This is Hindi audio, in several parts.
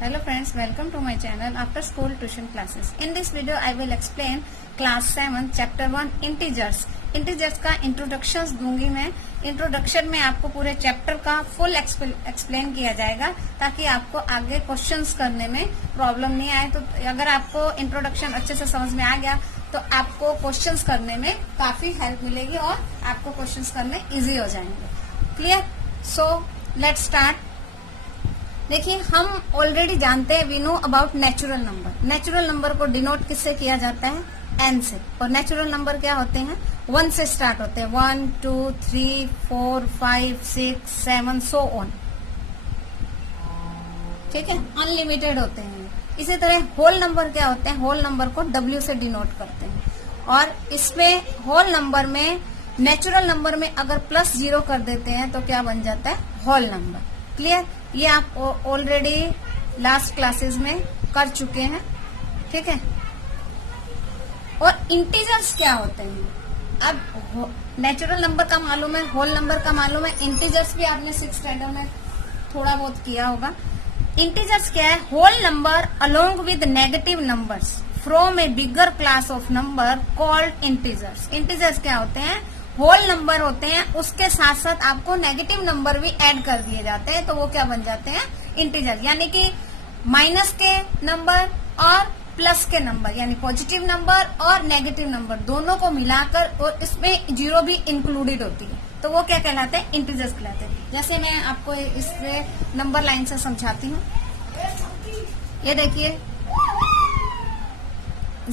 Hello friends, welcome to my channel After School Tuition Classes. In this video I will explain class 7 chapter 1 integers. Integers का इंट्रोडक्शन दूंगी मैं. इंट्रोडक्शन में आपको पूरे चैप्टर का फुल एक्सप्लेन किया जाएगा ताकि आपको आगे क्वेश्चंस करने में प्रॉब्लम नहीं आए. तो अगर आपको इंट्रोडक्शन अच्छे से समझ में आ गया तो आपको क्वेश्चंस करने में काफी हेल्प मिलेगी और आपको क्वेश्चंस करने इजी हो जाएंगे. क्लियर? So let's start. देखिए, हम ऑलरेडी जानते हैं, we know about natural number. Natural number को डिनोट किससे किया जाता है? एन से. और नेचुरल नंबर क्या होते हैं? 1 से स्टार्ट होते हैं. 1 2 3 4 5 6 7 सो ऑन. ठीक है, अनलिमिटेड होते हैं. इसी तरह होल नंबर क्या होते हैं? होल नंबर को डब्ल्यू से डिनोट करते हैं. और इसमें होल नंबर में, नेचुरल नंबर में अगर प्लस 0 कर देते हैं तो क्या बन जाता है? Whole number. क्लियर? ये आप ऑलरेडी लास्ट क्लासेस में कर चुके हैं. ठीक है. और इंटीजर्स क्या होते हैं? अब नेचुरल नंबर का मालूम है, होल नंबर का मालूम है, इंटीजर्स भी आपने 6th स्टैंडर्ड में थोड़ा बहुत किया होगा. इंटीजर्स क्या है? Whole number along with negative numbers from a bigger class of number called integers. Integers क्या होते हैं? होल नंबर होते हैं, उसके साथ साथ आपको नेगेटिव नंबर भी ऐड कर दिए जाते हैं तो वो क्या बन जाते हैं? इंटीजर. यानी कि माइनस के नंबर और प्लस के नंबर, यानी पॉजिटिव नंबर और नेगेटिव नंबर दोनों को मिलाकर, और इसमें 0 भी इंक्लूडेड होती है, तो वो क्या कहलाते हैं? इंटीजर्स कहलाते हैं. जैसे मैं आपको इस पे नंबर लाइन से समझाती हूँ. ये देखिए,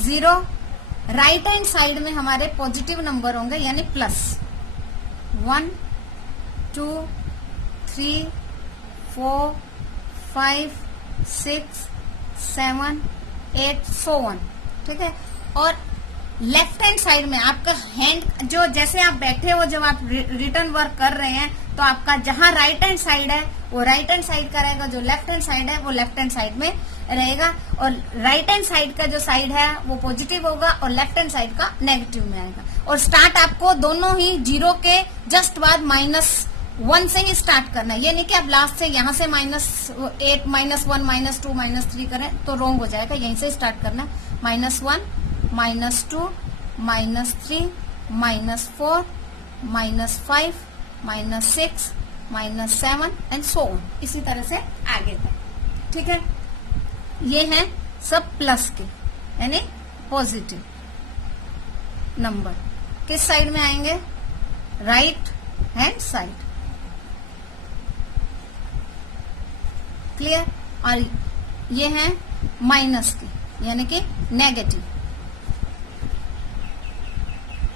0 राइट हैंड साइड में हमारे पॉजिटिव नंबर होंगे, यानी प्लस. 1 2 3 4 5 6 7 8 so on. ठीक है. और लेफ्ट हैंड साइड में आपका हैंड, जो जैसे आप बैठे हो, जब आप रिटर्न वर्क कर रहे हैं तो आपका जहां राइट हैंड साइड है वो राइट हैंड साइड का रहेगा, जो लेफ्ट हैंड साइड है वो लेफ्ट हैंड साइड में रहेगा. और राइट हैंड साइड का जो साइड है वो पॉजिटिव होगा और लेफ्ट हैंड साइड का नेगेटिव में आएगा. और स्टार्ट आपको दोनों ही 0 के जस्ट बाद -1 से ही स्टार्ट करना है. ये नहीं कि आप लास्ट से यहाँ से -8 -1 -2 -3 करें तो रॉन्ग हो जाएगा. यहीं से स्टार्ट करना है. -1 -2 -3 -4 -5 -6 -7 एंड सो ऑन. इसी तरह से आगे तक. ठीक है. ये हैं सब प्लस के, यानी पॉजिटिव नंबर. किस साइड में आएंगे? Right hand side. क्लियर? और ये हैं माइनस के, यानी कि नेगेटिव.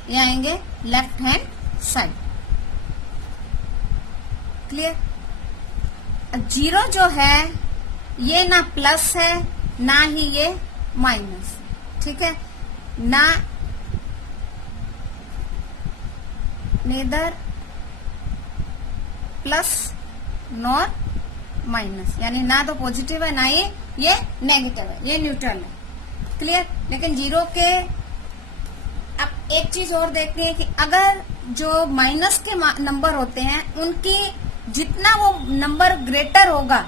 ये आएंगे लेफ्ट हैंड साइड. क्लियर? 0 जो है ये ना प्लस है ना ही ये माइनस. ठीक है. ना नेदर प्लस नॉर माइनस, यानी ना तो पॉजिटिव है ना ही ये नेगेटिव है, ये न्यूट्रल है. क्लियर? लेकिन 0 के अब एक चीज और देखते हैं कि अगर जो माइनस के नंबर होते हैं उनकी जितना वो नंबर ग्रेटर होगा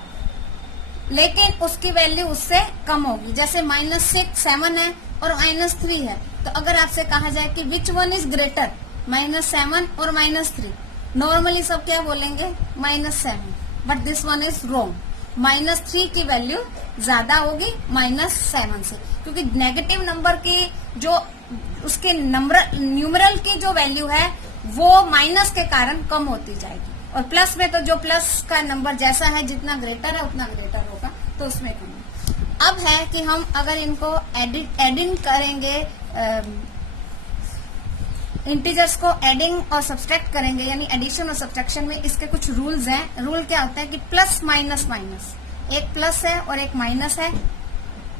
लेकिन उसकी वैल्यू उससे कम होगी. जैसे -6 7 है और -3 है, तो अगर आपसे कहा जाए कि विच वन इज ग्रेटर, -7 और -3, नॉर्मली सब क्या बोलेंगे? -7. But this one is wrong. -3 की वैल्यू ज्यादा होगी -7 से, क्योंकि नेगेटिव नंबर की जो उसके न्यूमरल की जो वैल्यू है वो माइनस के कारण कम होती जाएगी. और प्लस में तो जो प्लस का नंबर जैसा है, जितना ग्रेटर है उतना ग्रेटर होगा, तो उसमें कम है. अब है कि हम अगर इनको एडिंग करेंगे, इंटीजर्स को एडिंग और सब्सट्रैक्ट करेंगे, यानी एडिशन और सब्सट्रैक्शन में इसके कुछ रूल्स हैं. रूल क्या होता है कि प्लस माइनस माइनस, एक प्लस है और एक माइनस है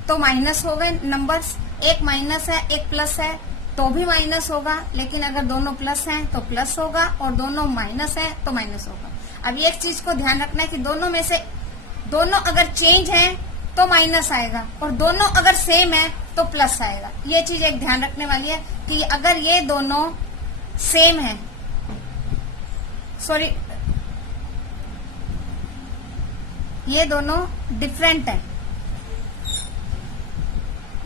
तो माइनस हो गए नंबर्स. एक माइनस है एक प्लस है तो भी माइनस होगा, लेकिन अगर दोनों प्लस हैं तो प्लस होगा और दोनों माइनस है तो माइनस होगा. अब एक चीज को ध्यान रखना है कि दोनों में से दोनों अगर चेंज हैं तो माइनस आएगा और दोनों अगर सेम है तो प्लस आएगा. ये चीज एक ध्यान रखने वाली है कि अगर ये दोनों सेम है, सॉरी, ये दोनों डिफरेंट है,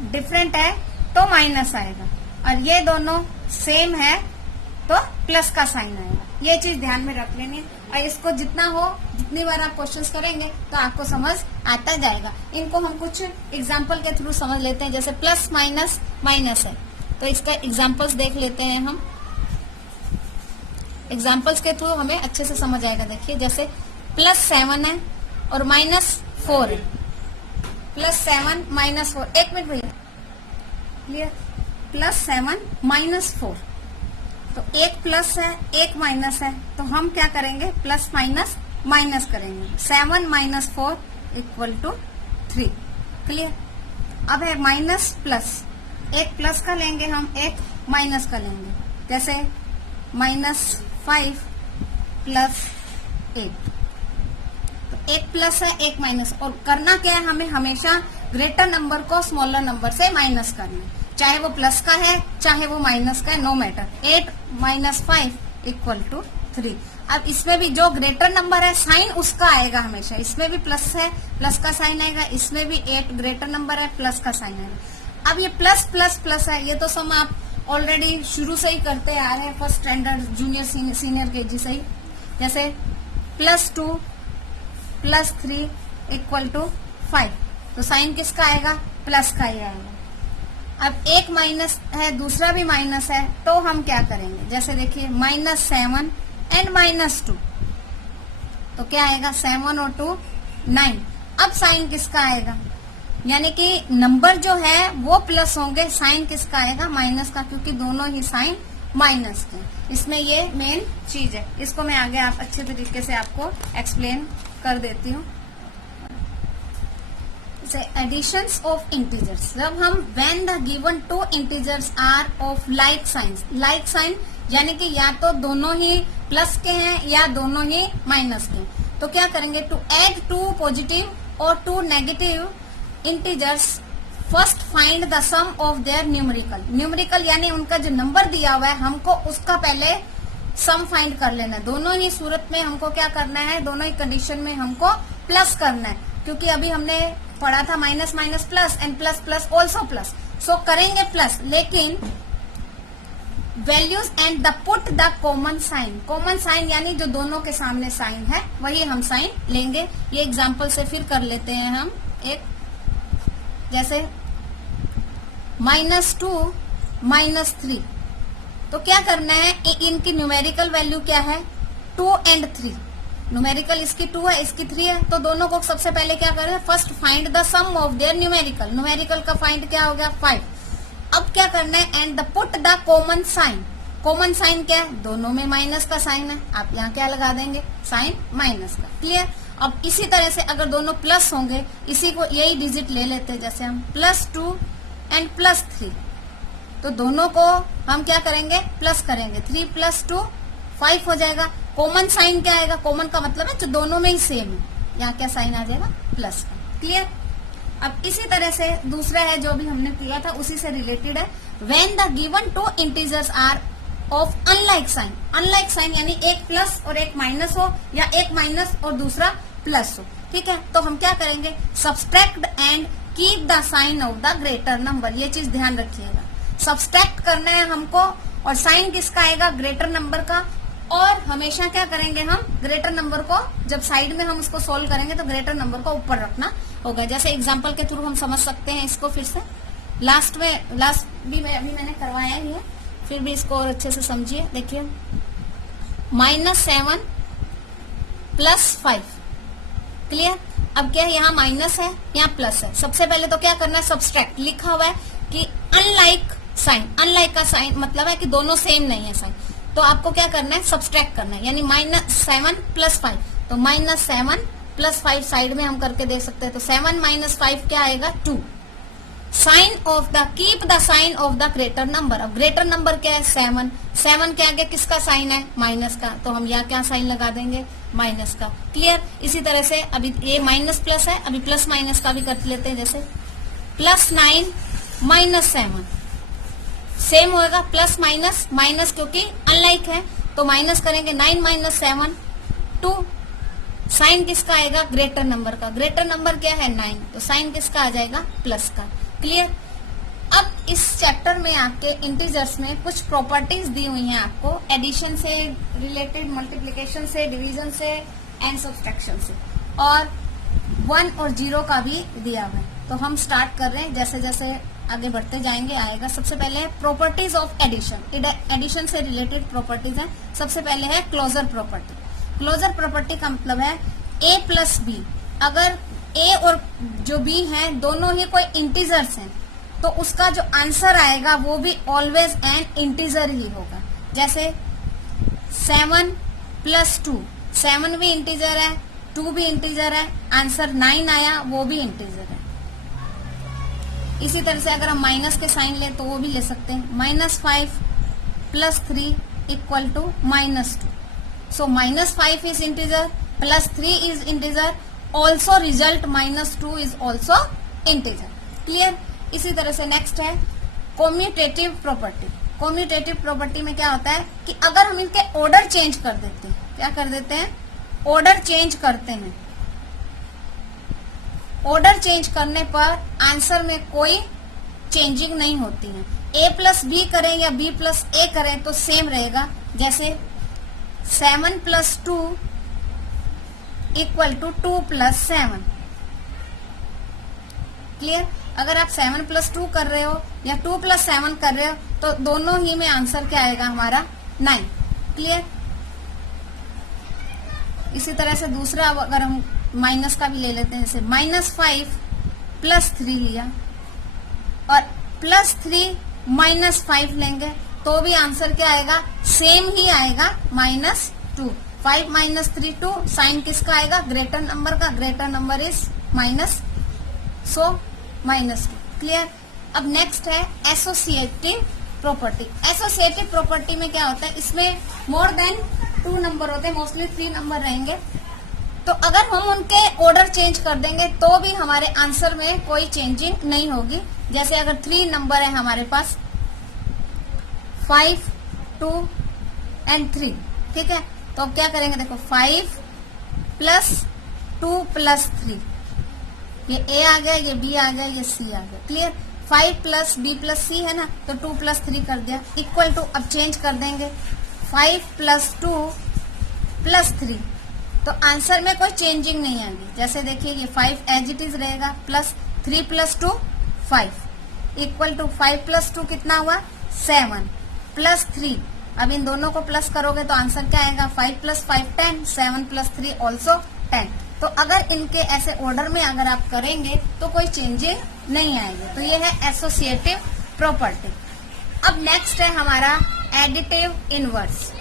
डिफरेंट है तो माइनस आएगा, और ये दोनों सेम है तो प्लस का साइन आएगा। ये चीज ध्यान में रख लेनी है, और इसको जितना हो, जितनी बार आप क्वेश्चंस करेंगे तो आपको समझ आता जाएगा। इनको हम कुछ एग्जाम्पल के थ्रू समझ लेते हैं। जैसे प्लस माइनस माइनस है, तो इसका एग्जाम्पल्स देख लेते हैं हम। एग्जाम्पल्स के थ्रू हमें अच्छे से समझ आएगा। देखिए, जैसे +7 है और -4 है। +7 -4, एक मिनट भैया, क्लियर। +7 -4, तो एक प्लस है एक माइनस है, तो हम क्या करेंगे, प्लस माइनस माइनस करेंगे। 7 - 4 = 3, क्लियर। अब है माइनस प्लस, एक प्लस का लेंगे हम, एक माइनस का लेंगे। जैसे -5 + 8, तो एक प्लस है एक माइनस, और करना क्या है, हमें हमेशा ग्रेटर नंबर को स्मॉलर नंबर से माइनस करना है, चाहे वो प्लस का है चाहे वो माइनस का है, नो मैटर। 8 - 5 = 3। अब इसमें भी जो ग्रेटर नंबर है साइन उसका आएगा हमेशा। इसमें भी प्लस है, प्लस का साइन आएगा, इसमें भी 8 ग्रेटर नंबर है, प्लस का साइन आएगा। अब ये प्लस प्लस प्लस है, ये तो सम आप ऑलरेडी शुरू से ही करते आ रहे हैं, first standard, junior, senior KG से ही। जैसे +2 + 3 = 5, तो साइन किसका आएगा, प्लस का ही आएगा। अब एक माइनस है, दूसरा भी माइनस है, तो हम क्या करेंगे, जैसे देखिए -7 एंड -2, तो क्या आएगा, 7 और 2 9। अब साइन किसका आएगा, यानी कि नंबर जो है वो प्लस होंगे, साइन किसका आएगा, माइनस का, क्योंकि दोनों ही साइन माइनस के। इसमें ये मेन चीज है, इसको मैं आगे आप अच्छे तरीके से आपको एक्सप्लेन कर देती हूँ। एडिशंस ऑफ इंटीजर्स, जब हम when the given 2 integers are of like signs, like sign यानी कि या तो दोनों ही प्लस के हैं या दोनों ही माइनस के, तो क्या करेंगे, टू ऐड 2 पॉजिटिव और 2 negative integers, first find the sum of their numerical. Numerical यानी उनका जो नंबर दिया हुआ है, हमको उसका पहले सम फाइंड कर लेना है। दोनों ही सूरत में हमको क्या करना है, दोनों ही कंडीशन में हमको प्लस करना है, क्योंकि अभी हमने पढ़ा था minus minus plus and plus plus also plus, so करेंगे प्लस, लेकिन values and the put the common sign. Common sign यानी जो दोनों के सामने साइन है वही हम साइन लेंगे। ये एग्जांपल से फिर कर लेते हैं हम एक, जैसे -2 - 3, तो क्या करना है, इनकी न्यूमेरिकल वैल्यू क्या है, 2 और 3। न्यूमेरिकल इसकी 2 है, इसकी 3 है, तो दोनों को सबसे पहले क्या करें, first find the sum of their numerical. Numerical का फाइंड क्या हो गया, 5। अब क्या करना है, and the put the common sign. Common sign क्या है, दोनों में माइनस का साइन है, आप यहाँ क्या लगा देंगे, साइन माइनस का, क्लियर। अब इसी तरह से अगर दोनों प्लस होंगे, इसी को यही डिजिट ले लेते हैं, जैसे हम +2 एंड +3, तो दोनों को हम क्या करेंगे, प्लस करेंगे। 3 + 2 5 हो जाएगा। कॉमन साइन क्या आएगा, कॉमन का मतलब है जो दोनों में ही सेम है, यहाँ क्या साइन आ जाएगा, प्लस का, क्लियर। अब इसी तरह से दूसरा है जो भी हमने किया था उसी से रिलेटेड है, when the given 2 integers are of unlike sign. Unlike sign यानी एक प्लस और एक माइनस हो, या एक माइनस और दूसरा प्लस हो, ठीक है। तो हम क्या करेंगे, subtract and keep the sign of the greater number. ये चीज ध्यान रखिएगा, सब्सट्रैक्ट करना है हमको, और साइन किसका आएगा, ग्रेटर नंबर का। और हमेशा क्या करेंगे हम, ग्रेटर नंबर को जब साइड में हम उसको सोल्व करेंगे तो ग्रेटर नंबर को ऊपर रखना होगा। जैसे एग्जांपल के थ्रू हम समझ सकते हैं इसको फिर से, लास्ट भी अभी मैंने करवाया ही है, फिर भी इसको और अच्छे से समझिए। देखिए -7 + 5, क्लियर। अब क्या है, यहाँ माइनस है यहाँ प्लस है, सबसे पहले तो क्या करना है, सब्सट्रैक्ट। लिखा हुआ है कि अनलाइक साइन, अनलाइक का साइन मतलब है कि दोनों सेम नहीं है साइन, तो आपको क्या करना है, सब्सट्रैक्ट करना है, यानी -7 + 5, तो -7 + 5 साइड में हम करके देख सकते हैं, तो 7 - 5 क्या आएगा, 2। Sign of the, keep the sign of the greater number. अब ग्रेटर नंबर क्या है, 7, 7 के आगे किसका साइन है, माइनस का, तो हम यहाँ क्या साइन लगा देंगे, माइनस का, क्लियर। इसी तरह से अभी ये माइनस प्लस है, अभी प्लस माइनस का भी कर लेते हैं, जैसे +9 - 7, सेम होगा, प्लस माइनस, माइनस क्योंकि अनलाइक है तो माइनस करेंगे, 9 - 7 2। साइन किसका आएगा, ग्रेटर नंबर का, ग्रेटर नंबर क्या है 9, तो साइन किसका आ जाएगा, प्लस का, क्लियर। इस चैप्टर में आपके इंटीजर्स में कुछ प्रॉपर्टीज दी हुई हैं आपको, एडिशन से रिलेटेड, मल्टीप्लिकेशन से, डिवीजन से एंड सब्सट्रैक्शन से, और 1 और 0 का भी दिया हुआ है। तो हम स्टार्ट कर रहे हैं, जैसे जैसे आगे बढ़ते जाएंगे आएगा। सबसे पहले है प्रॉपर्टीज ऑफ एडिशन। एडिशन से रिलेटेड प्रॉपर्टीज है। सबसे पहले है क्लोजर प्रॉपर्टी। क्लोजर प्रॉपर्टी का मतलब है a प्लस बी। अगर a और जो b हैं दोनों ही कोई इंटीजर्स हैं तो उसका जो आंसर आएगा वो भी ऑलवेज एन इंटीजर ही होगा। जैसे 7 प्लस 2, 7 भी इंटीजर है, 2 भी इंटीजर है, आंसर 9 आया, वो भी इंटीजर है। इसी तरह से अगर हम माइनस के साइन ले तो वो भी ले सकते हैं। -5 plus 3 equal to -2। So -5 is integer, +3 is integer, also result -2 is also integer. Clear. इसी तरह से नेक्स्ट है कॉम्यूटेटिव प्रॉपर्टी। कॉम्यूटेटिव प्रॉपर्टी में क्या होता है कि अगर हम इनके ऑर्डर चेंज कर देते हैं, क्या कर देते हैं, ऑर्डर चेंज करते हैं, ऑर्डर चेंज करने पर आंसर में कोई चेंजिंग नहीं होती है। a प्लस बी करें या b प्लस a करें तो सेम रहेगा। जैसे 7 plus 2 equal to 2 plus 7। Clear. अगर आप 7 प्लस 2 कर रहे हो या 2 प्लस 7 कर रहे हो तो दोनों ही में आंसर क्या आएगा हमारा 9। क्लियर। इसी तरह से दूसरा अगर हम माइनस का भी ले लेते हैं, जैसे -5 प्लस 3 लिया और +3 -5 लेंगे तो भी आंसर क्या आएगा, सेम ही आएगा, -2। 5 - 3 2, साइन किसका आएगा, ग्रेटर नंबर का, greater number is minus, so -2। Clear. अब नेक्स्ट है एसोसिएटिव प्रॉपर्टी। एसोसिएटिव प्रॉपर्टी में क्या होता है, इसमें मोर देन 2 नंबर होते हैं, मोस्टली 3 नंबर रहेंगे। तो अगर हम उनके ऑर्डर चेंज कर देंगे तो भी हमारे आंसर में कोई चेंजिंग नहीं होगी। जैसे अगर 3 नंबर है हमारे पास, 5 2 एंड 3, ठीक है, तो अब क्या करेंगे, देखो 5 प्लस 2 प्लस 3, ये a आ गया, ये b आ गया, ये c आ गया। Clear. 5 plus b plus c है ना, तो 2 प्लस 3 कर दिया, इक्वल टू, अब चेंज कर देंगे 5 प्लस 2 प्लस 3, तो आंसर में कोई चेंजिंग नहीं आएगी। जैसे देखिए ये 5 एज इट इज रहेगा, plus 3 plus 2 5 equal to 5 plus 2 कितना हुआ 7 प्लस 3। अब इन दोनों को प्लस करोगे तो आंसर क्या आएगा, 5 प्लस 5 10, 7 प्लस 3 ऑल्सो 10। तो अगर इनके ऐसे ऑर्डर में अगर आप करेंगे तो कोई चेंजिंग नहीं आएगी। तो ये है एसोसिएटिव प्रॉपर्टी। अब नेक्स्ट है हमारा एडिटिव इनवर्स।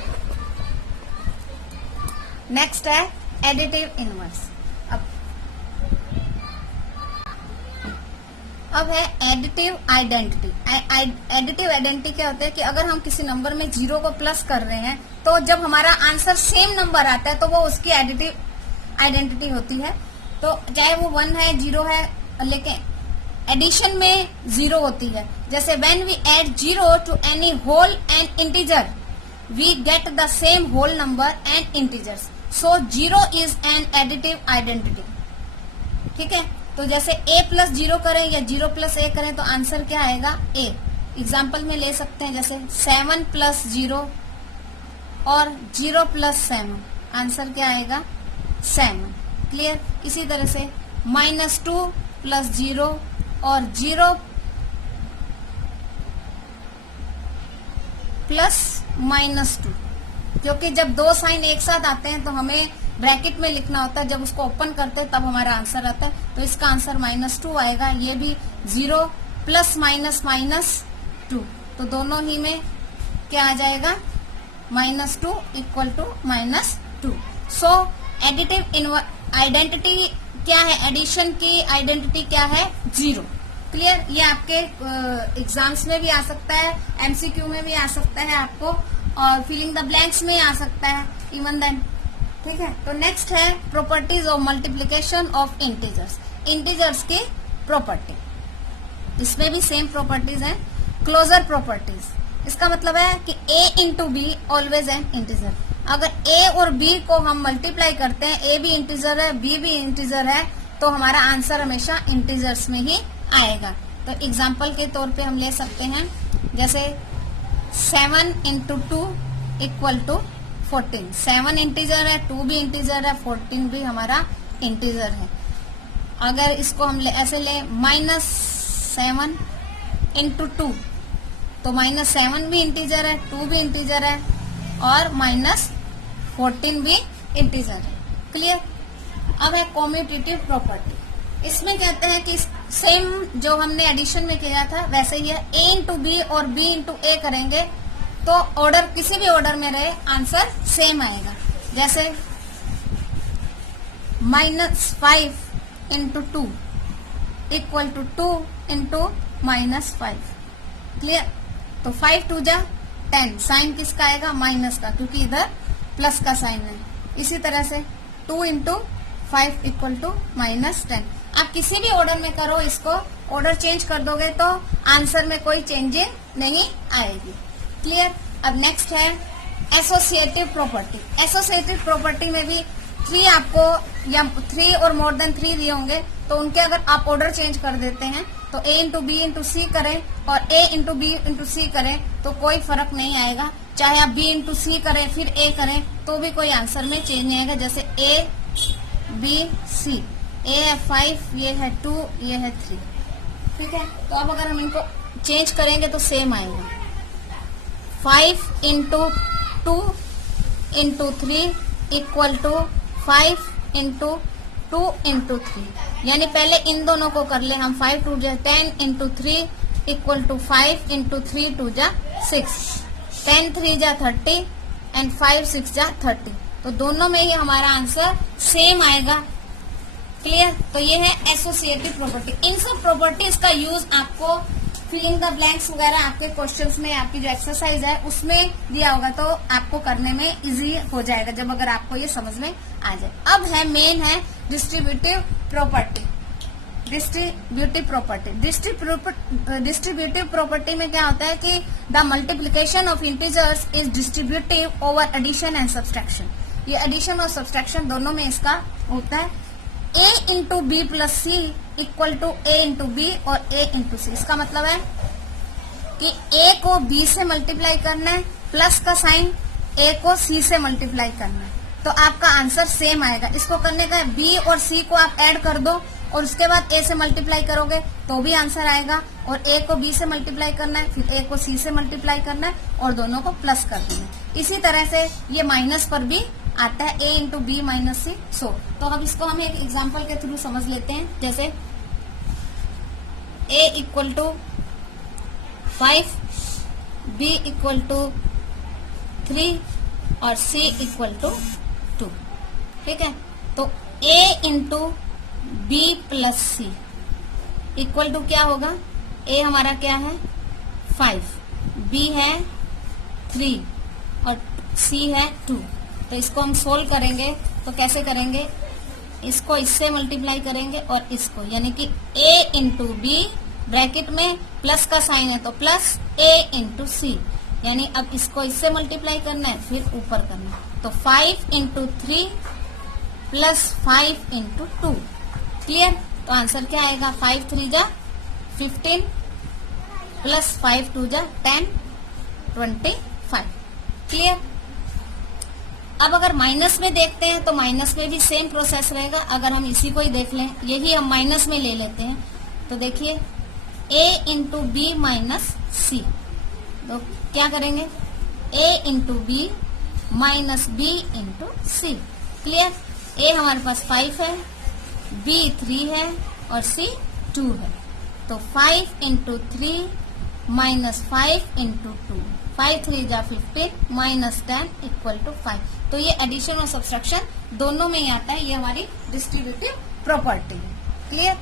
नेक्स्ट है एडिटिव इनवर्स। अब है एडिटिव आइडेंटिटी। एडिटिव आइडेंटिटी क्या होता है कि अगर हम किसी नंबर में 0 को प्लस कर रहे हैं तो जब हमारा आंसर सेम नंबर आता है तो वो उसकी एडिटिव आइडेंटिटी होती है। तो चाहे वो 1 है 0 है, लेकिन एडिशन में 0 होती है। जैसे when we add 0 to any whole and integer we get the same whole number and integers, so 0 is an additive identity. ठीक है। तो जैसे a प्लस 0 करें या 0 प्लस a करें तो आंसर क्या आएगा, a। एग्जाम्पल में ले सकते हैं, जैसे 7 प्लस 0 और 0 प्लस 7, आंसर क्या आएगा 7। क्लियर। इसी तरह से -2 प्लस 0 और 0 प्लस -2, क्योंकि जब 2 साइन एक साथ आते हैं तो हमें ब्रैकेट में लिखना होता है, जब उसको ओपन करते हैं तब हमारा आंसर आता है। तो इसका आंसर -2 आएगा। ये भी 0 प्लस -2, तो दोनों ही में क्या आ जाएगा, -2 equal to -2। So additive identity क्या है, एडिशन की आइडेंटिटी क्या है, 0। क्लियर। ये आपके एग्जाम्स में भी आ सकता है, एमसीक्यू में भी आ सकता है आपको, और फिलिंग द ब्लैंक्स में आ सकता है इवन देन। ठीक है। तो नेक्स्ट है properties of multiplication of integers. Integers की प्रॉपर्टी, इसमें भी सेम प्रॉपर्टीज हैं। क्लोजर प्रॉपर्टीज, इसका मतलब है कि a into be always an integer. अगर a और b को हम मल्टीप्लाई करते हैं, a भी इंटीजर है b भी इंटीजर है, तो हमारा आंसर हमेशा इंटीजर्स में ही आएगा। तो एग्जाम्पल के तौर पे हम ले सकते हैं, जैसे 7 इंटू 2 इक्वल टू 14। 7 इंटीजर है, 2 भी इंटीजर है, 14 भी हमारा इंटीजर है। अगर इसको हम ऐसे ले -7 इंटू 2, तो -7 भी इंटीजर है, 2 भी इंटीजर है और -14 भी इंटीजर है। क्लियर। अब है कॉम्यूटेटिव प्रॉपर्टी। इसमें कहते हैं कि सेम जो हमने एडिशन में किया था वैसे ही है, a इंटू बी और b इंटू ए करेंगे तो ऑर्डर किसी भी ऑर्डर में रहे आंसर सेम आएगा। जैसे -5 into 2 equal to 2 into -5। Clear. तो 5 2 जा 10, साइन किसका आएगा? माइनस का, क्योंकि इधर प्लस का साइन है। इसी तरह से 2 इंटू 5 इक्वल टू -10। आप किसी भी ऑर्डर में करो, इसको ऑर्डर चेंज कर दोगे तो आंसर में कोई चेंजिंग नहीं आएगी। क्लियर। अब नेक्स्ट है एसोसिएटिव प्रॉपर्टी। एसोसिएटिव प्रॉपर्टी में भी 3 आपको या 3 और मोर देन 3 दिए होंगे, तो उनके अगर आप ऑर्डर चेंज कर देते हैं तो a इंटू बी इंटू सी करें और a इंटू बी इंटू सी करें तो कोई फर्क नहीं आएगा। चाहे आप b इंटू सी करें फिर a करें तो भी कोई आंसर में चेंज नहीं आएगा। जैसे a b c, a है 5, ये है 2, ये है 3। ठीक है। तो अब अगर हम इनको चेंज करेंगे तो सेम आएगा। 5 into 2 into 3 equal to 5 into 2 into 3। यानी पहले इन दोनों को कर ले हम। 5 2 जा 10 इंटू 3 इक्वल टू 5 इंटू 3 2 जा 6। 10 3 जा 30 एंड 5 6 जा 30। तो दोनों में ही हमारा आंसर सेम आएगा। क्लियर। तो ये है एसोसिएटिव प्रॉपर्टी। इन सब प्रॉपर्टीज का यूज आपको फिलिंग द ब्लैंक्स वगैरह आपके क्वेश्चंस में, आपकी जो एक्सरसाइज है उसमें दिया होगा, तो आपको करने में इजी हो जाएगा जब अगर आपको ये समझ में आ जाए। अब है मेन है distributive property. Distributive property, distributive property में क्या होता है कि the multiplication of integers is distributive over addition and subtraction. ये एडिशन और सब्सट्रैक्शन दोनों में इसका होता है। a into B plus C equal to a into B और a इंटू सी। इसका मतलब है कि a को b से मल्टीप्लाई करना है, प्लस का साइन a को c से मल्टीप्लाई करना है, तो आपका आंसर सेम आएगा। इसको करने का है b और c को आप ऐड कर दो और उसके बाद a से मल्टीप्लाई करोगे तो भी आंसर आएगा, और a को b से मल्टीप्लाई करना है, फिर a को c से मल्टीप्लाई करना है और दोनों को प्लस कर देना है। इसी तरह से ये माइनस पर भी आता है, a into B minus C. तो अब इसको हम एक एग्जाम्पल के थ्रू समझ लेते हैं। जैसे a equal to 5, b equal to 3 और c इक्वल टू 2। ठीक है। तो a into B plus C equal to क्या होगा? a हमारा क्या है 5, b है 3 और c है 2। तो इसको हम सोल्व करेंगे तो कैसे करेंगे? इसको इससे मल्टीप्लाई करेंगे और इसको, यानी कि a इंटू बी ब्रैकेट में प्लस का साइन है तो प्लस a इंटू सी, यानी अब इसको इससे मल्टीप्लाई करना है फिर ऊपर करना है। तो 5 इंटू 3 प्लस 5 इंटू 2। क्लियर। तो आंसर क्या आएगा? 5 3 जा 15 प्लस 5 2 जा 10 25। क्लियर। अब अगर माइनस में देखते हैं तो माइनस में भी सेम प्रोसेस रहेगा। अगर हम इसी को ही देख लें, यही हम माइनस में ले लेते हैं, तो देखिए a into B minus C. तो क्या करेंगे? a into B minus B into C. Clear. a हमारे पास 5 है, b 3 है और c 2 है। तो 5 इंटू 3 माइनस 5 इंटू 2, 5 3 जा 15 माइनस 10 इक्वल टू 5। तो ये एडिशन और सब्सट्रैक्शन दोनों में ही आता है। ये हमारी डिस्ट्रीब्यूटिव प्रॉपर्टी है। क्लियर।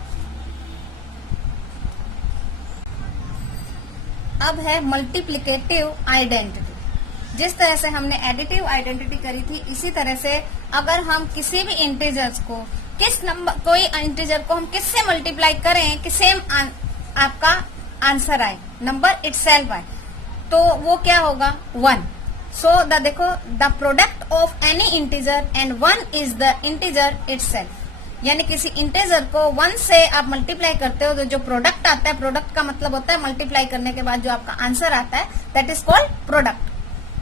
अब है मल्टीप्लिकेटिव आइडेंटिटी। जिस तरह से हमने एडिटिव आइडेंटिटी करी थी, इसी तरह से अगर हम किसी भी इंटीजर्स को किस नंबर, कोई इंटीजर को हम किससे मल्टीप्लाई करें कि सेम आपका आंसर आए, नंबर इटसेल्फ आए, तो वो क्या होगा? 1। सो देखो the product of any integer and 1 is the integer itself. यानी किसी इंटीजर को 1 से आप मल्टीप्लाई करते हो तो जो प्रोडक्ट आता है, प्रोडक्ट का मतलब होता है मल्टीप्लाई करने के बाद जो आपका आंसर आता है, दैट इज कॉल्ड प्रोडक्ट।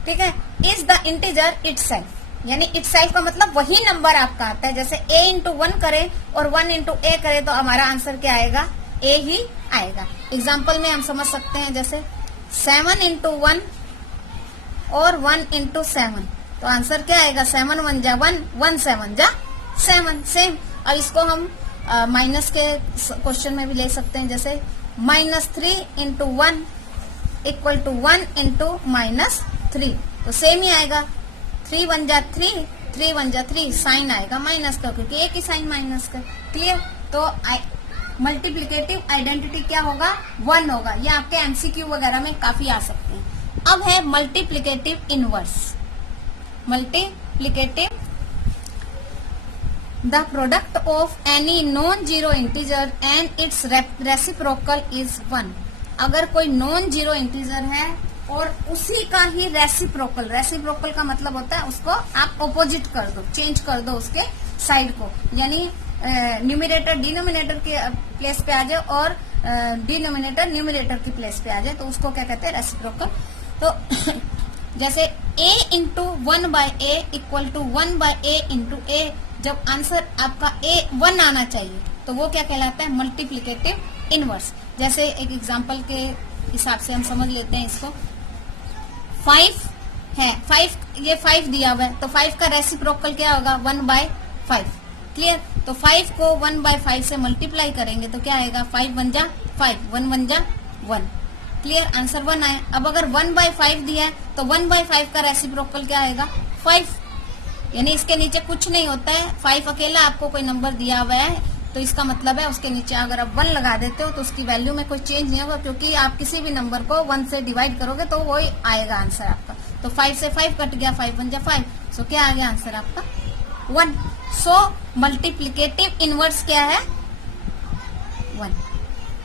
ठीक है, इज द इंटीजर इटसेल्फ, यानी इटसेल्फ का मतलब वही नंबर आपका आता है। जैसे a इंटू 1 करें और 1 इंटू a करें तो हमारा आंसर क्या आएगा, a ही आएगा। एग्जाम्पल में हम समझ सकते हैं, जैसे 7 इंटू 1 और 1 इंटू 7, तो आंसर क्या आएगा, 7 1 जा 1, 1 7 जा 7, सेम। अब इसको हम माइनस के क्वेश्चन में भी ले सकते हैं, जैसे -3 इंटू 1 इक्वल टू 1 इंटू -3, तो सेम ही आएगा। 3 1 जा 3, 3 1 जा 3, साइन आएगा माइनस का, क्योंकि एक ही साइन माइनस का। क्लियर, तो मल्टीप्लिकेटिव आइडेंटिटी क्या होगा, 1 होगा। ये आपके एमसीक्यू वगैरह में काफी आ सकते हैं। अब है multiplicative inverse. Multiplicative, the product of any non zero integer and it's reciprocal is 1। अगर कोई नॉन जीरो इंटीजर है और उसी का ही रेसिप्रोकल, रेसिप्रोकल का मतलब होता है उसको आप ऑपोजिट कर दो, चेंज कर दो उसके साइड को, यानी न्यूमिनेटर डिनोमिनेटर के प्लेस पे आ जाए और डिनोमिनेटर न्यूमिनेटर की प्लेस पे आ जाए, तो उसको क्या कहते हैं, रेसिप्रोकल। तो जैसे a into 1 by A equal to 1 by A into A, जब आंसर आपका a 1 आना चाहिए तो वो क्या कहलाता है, मल्टीप्लिकेटिव इनवर्स। जैसे एक एग्जांपल के हिसाब से हम समझ लेते हैं इसको, 5 है, 5 ये 5 दिया हुआ है, तो 5 का रेसिप्रोकल क्या होगा, 1 बाय 5। क्लियर, तो 5 को 1 बाय 5 से मल्टीप्लाई करेंगे तो क्या आएगा, 5 1 जा 5, 1 1 जा 1। क्लियर, आंसर 1 आया। अब अगर 1 बाय 5 दिया है तो 1 बाय 5 का रेसिप्रोकल क्या आएगा, 5, यानी इसके नीचे कुछ नहीं होता है, 5 अकेला आपको कोई नंबर दिया हुआ है तो इसका मतलब है उसके नीचे अगर आप 1 लगा देते हो तो उसकी वैल्यू में कोई चेंज नहीं होगा, क्योंकि आप किसी भी नंबर को 1 से डिवाइड करोगे तो वही आएगा आंसर आपका। तो 5 से 5 कट गया, 5 1 जा 5, सो क्या आ गया आंसर आपका 1। सो मल्टीप्लिकेटिव इनवर्स क्या है, 1।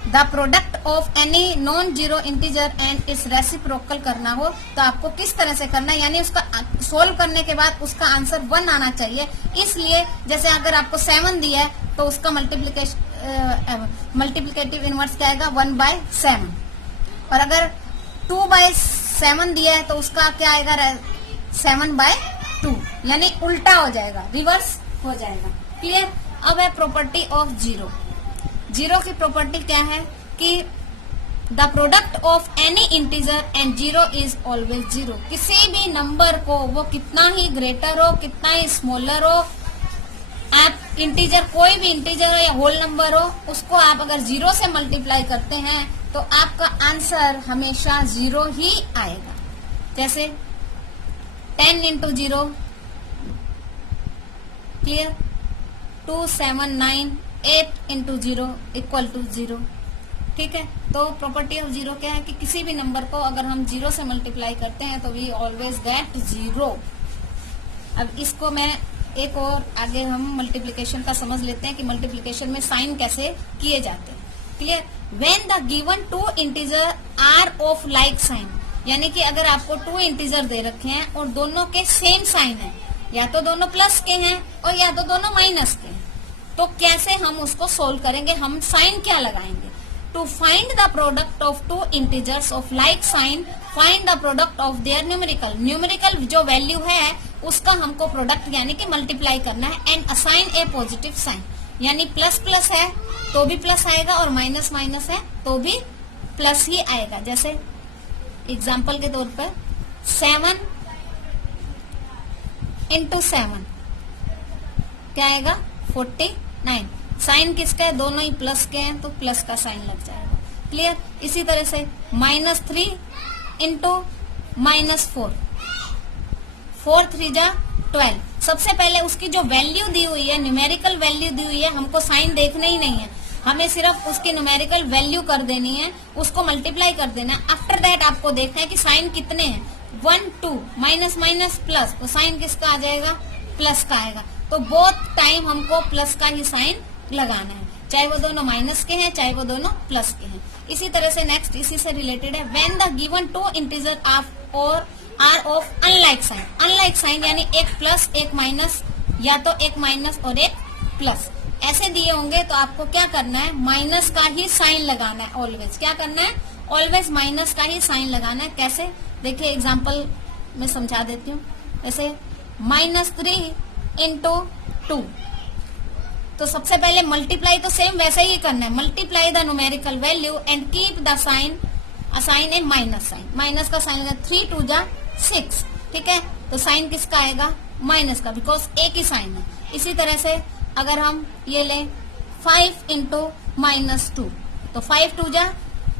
The product of any non zero integer and इस रेसिप्रोकल करना हो तो आपको किस तरह से करना है, यानी उसका सोल्व करने के बाद उसका आंसर 1 आना चाहिए। इसलिए जैसे अगर आपको 7 दिया है तो उसका मल्टीप्लिकेटिव इनवर्स क्या आएगा, 1 बाय 7। और अगर 2 बाय 7 दिया है तो उसका क्या आएगा, 7 बाय 2, यानी उल्टा हो जाएगा, रिवर्स हो जाएगा। क्लियर। अब है प्रॉपर्टी ऑफ जीरो। जीरो की प्रॉपर्टी क्या है कि the product of any integer and zero is always zero. किसी भी नंबर को, वो कितना ही ग्रेटर हो, कितना ही स्मॉलर हो, आप इंटीजर, कोई भी इंटीजर हो या होल नंबर हो, उसको आप अगर जीरो से मल्टीप्लाई करते हैं तो आपका आंसर हमेशा जीरो ही आएगा। जैसे 10 into 0, clear, 2 7 9, 8 into 0 equal to 0। ठीक है, तो प्रॉपर्टी ऑफ जीरो क्या है कि किसी भी नंबर को अगर हम जीरो से मल्टीप्लाई करते हैं तो वी ऑलवेज गेट जीरो। अब इसको मैं एक और आगे हम मल्टीप्लिकेशन का समझ लेते हैं कि मल्टीप्लिकेशन में साइन कैसे किए जाते हैं। Clear. When the given 2 integer are of like sign, यानी कि अगर आपको 2 इंटीजर दे रखे हैं और दोनों के सेम साइन है, या तो दोनों प्लस के हैं और या तो दोनों माइनस के हैं, तो कैसे हम उसको सोल्व करेंगे, हम साइन क्या लगाएंगे। To find the product of 2 integers of like sign, find the product of their numerical. Numerical जो वैल्यू है उसका हमको प्रोडक्ट यानी कि मल्टीप्लाई करना है। And assign a positive sign, यानी प्लस प्लस है तो भी प्लस आएगा और माइनस माइनस है तो भी प्लस ही आएगा। जैसे एग्जाम्पल के तौर पर 7 इंटू 7 क्या आएगा, 49। साइन किसका है, दोनों ही प्लस के हैं तो प्लस का साइन लग जाएगा। क्लियर। इसी तरह से -3 इंटू -4, 4 3 जा 12। सबसे पहले उसकी जो वैल्यू दी हुई है, न्यूमेरिकल वैल्यू दी हुई है, हमको साइन देखना ही नहीं है, हमें सिर्फ उसकी न्यूमेरिकल वैल्यू कर देनी है, उसको मल्टीप्लाई कर देना है। आफ्टर दैट आपको देखना है कि साइन कितने हैं, 1 2, माइनस माइनस प्लस, तो साइन किसका आ जाएगा, प्लस का आएगा। तो बोथ टाइम हमको प्लस का ही साइन लगाना है, चाहे वो दोनों माइनस के हैं चाहे वो दोनों प्लस के हैं। इसी तरह से नेक्स्ट इसी से रिलेटेड है, व्हेन द गिवन 2 इंटीजर और are of unlike sign. Unlike sign यानी एक प्लस एक माइनस, या तो एक माइनस और एक प्लस। ऐसे दिए होंगे तो आपको क्या करना है, माइनस का ही साइन लगाना है ऑलवेज। क्या करना है, ऑलवेज माइनस का ही साइन लगाना है। कैसे, देखिए एग्जाम्पल में समझा देती हूँ। जैसे -3 इंटू 2, तो सबसे पहले मल्टीप्लाई तो सेम वैसे ही करना है, multiply the numerical value and keep the sign, assign a minus sign, minus का साइन लगा, 3 2 जा 6, ठीक है। तो साइन किसका आएगा, माइनस का, बिकॉज एक ही साइन है। इसी तरह से अगर हम ये लें 5 इंटू -2, तो 5 2 जा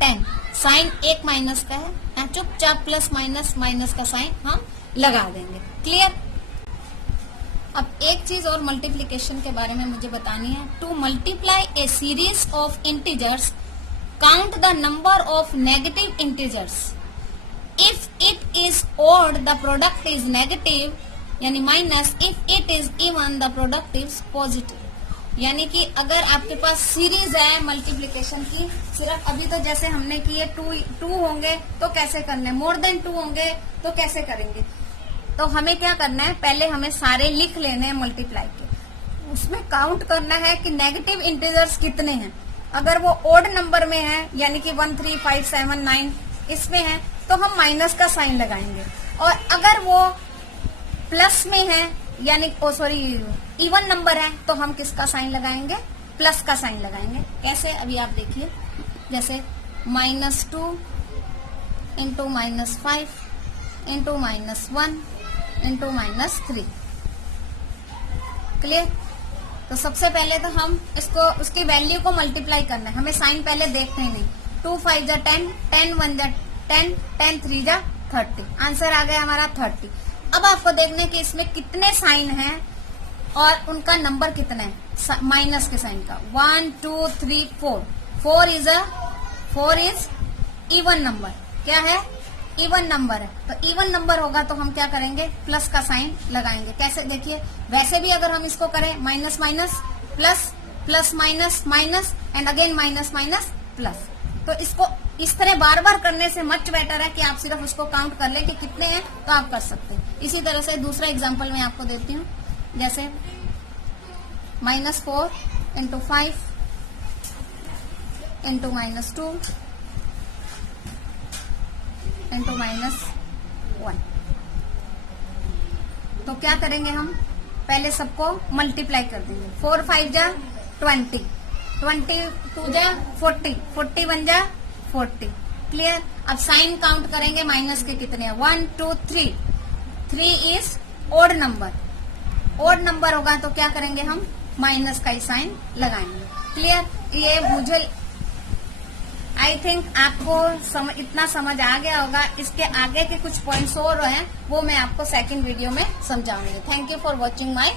10, साइन एक माइनस का है, चुपचाप प्लस माइनस माइनस का साइन हम लगा देंगे। क्लियर। अब एक चीज और मल्टीप्लीकेशन के बारे में मुझे बतानी है। To multiply a series of integers, count the number of negative integers. If it is odd the product is negative, यानी minus, if it is even the product is positive. यानी कि अगर आपके पास सीरीज है मल्टीप्लिकेशन की, सिर्फ अभी तो जैसे हमने किए 2 होंगे तो कैसे करने, मोर देन 2 होंगे तो कैसे करेंगे। तो हमें क्या करना है, पहले हमें सारे लिख लेने हैं मल्टीप्लाई के, उसमें काउंट करना है कि नेगेटिव इंटीजर्स कितने हैं। अगर वो ओड नंबर में है, यानी कि 1 3 5 7 9 इसमें है, तो हम माइनस का साइन लगाएंगे। और अगर वो प्लस में है, यानी इवन नंबर है, तो हम किसका साइन लगाएंगे, प्लस का साइन लगाएंगे। कैसे, अभी आप देखिए, जैसे -2 इंटू -5 इंटू -1 इंटू -3। क्लियर। तो सबसे पहले तो हम इसको, उसकी वैल्यू को मल्टीप्लाई करना है, हमें साइन पहले देखने नहीं। 2 5 जा 10, 10 1 जा 10, 10 3 जा 30, आंसर आ गया हमारा 30। अब आपको देखना है कि इसमें कितने साइन हैं और उनका नंबर कितना है, माइनस के साइन का। 1 2 3 4, 4 इज इवन नंबर। क्या है, इवन नंबर है। तो इवन नंबर होगा तो हम क्या करेंगे, प्लस का साइन लगाएंगे। कैसे, देखिए वैसे भी अगर हम इसको करें minus minus plus, plus minus minus and again minus minus plus, तो इसको इस तरह बार बार करने से मच बेटर है कि आप सिर्फ उसको काउंट कर ले कि कितने हैं, तो आप कर सकते हैं। इसी तरह से दूसरा एग्जांपल मैं आपको देती हूँ। जैसे -4 इंटू 5 इंटू -2 इंटू -1। तो क्या करेंगे हम, पहले सबको मल्टीप्लाई कर देंगे। 4 5 जा 20, 22 जा 40, 41 जा 40। क्लियर। अब साइन काउंट करेंगे माइनस के कितने हैं, 1 2 3, 3 is odd number, odd number होगा तो क्या करेंगे हम, माइनस का ही साइन लगाएंगे। क्लियर। ये मुझे आई थिंक आपको इतना समझ आ गया होगा। इसके आगे के कुछ पॉइंट्स और हैं, वो मैं आपको सेकंड वीडियो में समझाऊंगी। Thank you for watching my